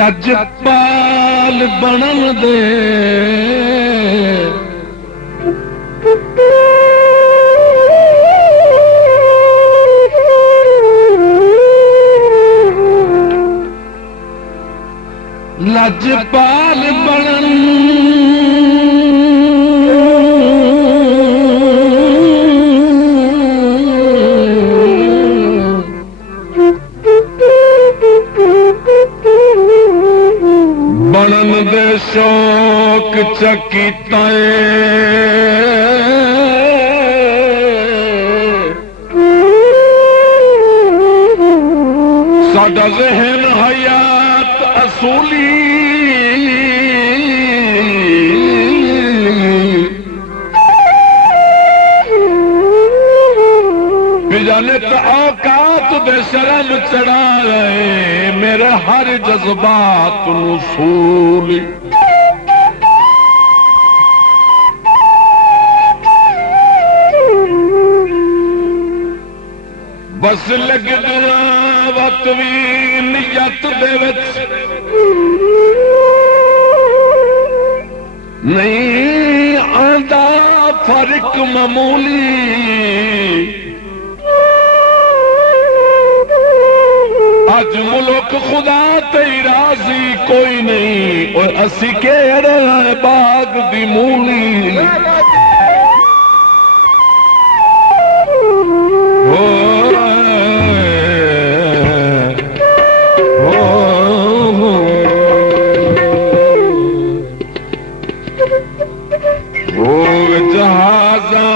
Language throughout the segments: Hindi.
लजपाल बनन दे लजपाल बनन बनन दे शौक चकीताए साडा ज़हन हयात असूली बिजाने औकात दे शर्म चढ़ा रहे मेरे हर जज्बात नसूली बस लग दिया वक्त भी नियत दे विच नहीं आंदा फर्क मामूली अज मुल्क खुदा ते राजी कोई नहीं और असी कह रहे बाग दी मूली जहाजा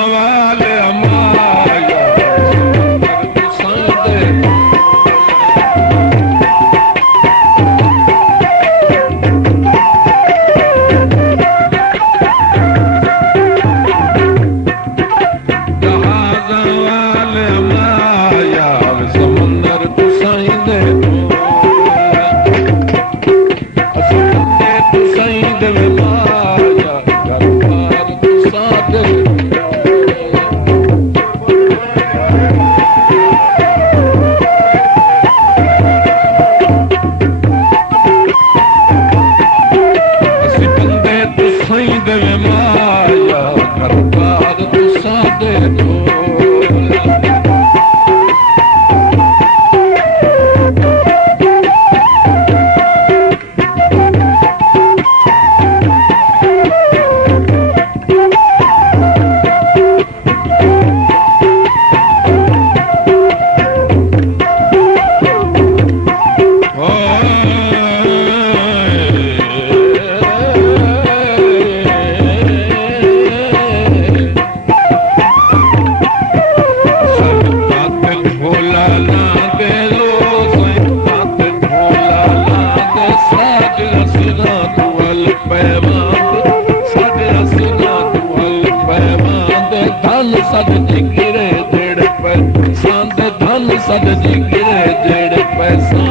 वाले सद गिरे जेड़े पैसा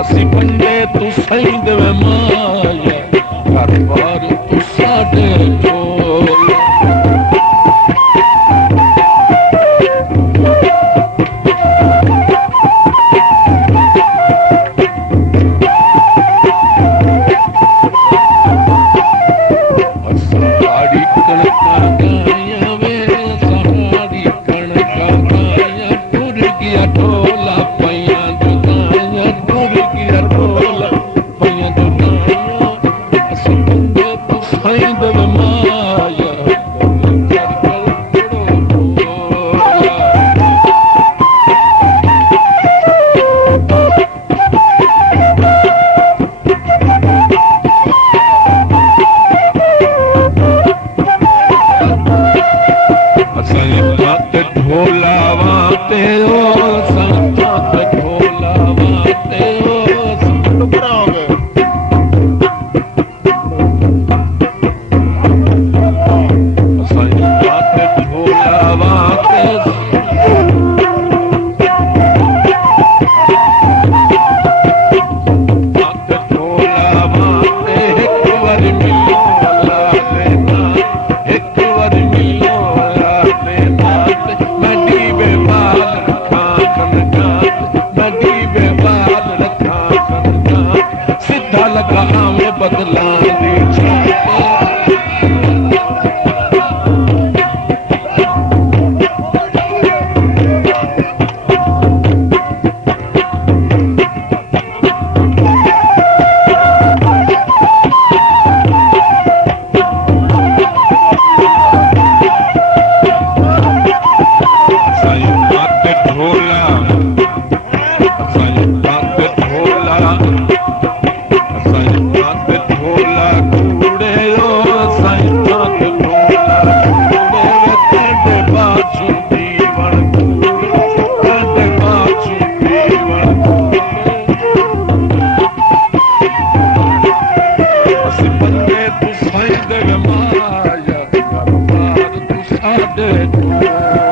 असी बंदे तू सही देवे माया घर बार तू साडे छोड़ find the दव माया Dead.